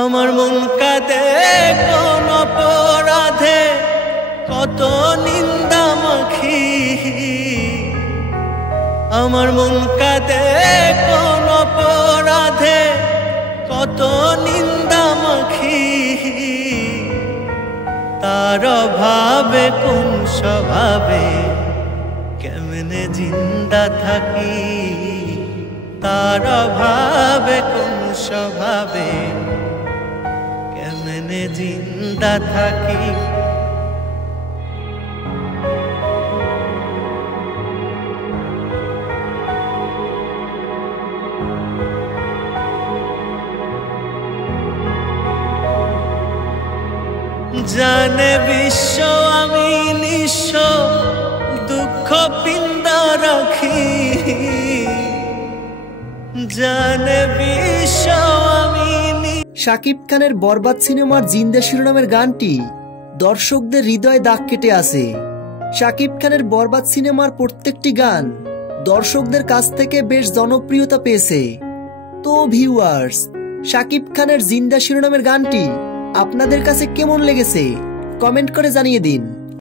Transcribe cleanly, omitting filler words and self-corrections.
আমার মন কাঁদে কোন অপরাধে, কত নিন্দা মাখি। আমার মন কাঁদে কোন অপরাধে, কত নিন্দা মাখি। তার অভাবে কোন স্বভাবে কেমনে জিন্দা থাকি। তার অভাবে কোন স্বভাবে কেমনে জিন্দা থাকি। জানে বিশ্ব আমি নিঃস্ব, দুঃখ পিন্দা রাখি। জানে বিশ্ব আমি। শাকিব খানের বরবাদ সিনেমার জিন্দা শিরোনামের গানটি দর্শকদের হৃদয়ে দাগ কেটে আছে। শাকিব খানের বরবাদ সিনেমার প্রত্যেকটি গান দর্শকদের কাছ থেকে বেশ জনপ্রিয়তা পেয়েছে। তো ভিউয়ার্স, শাকিব খানের জিন্দা শিরোনামের গানটি আপনাদের কাছে কেমন লেগেছে কমেন্ট করে জানিয়ে দিন।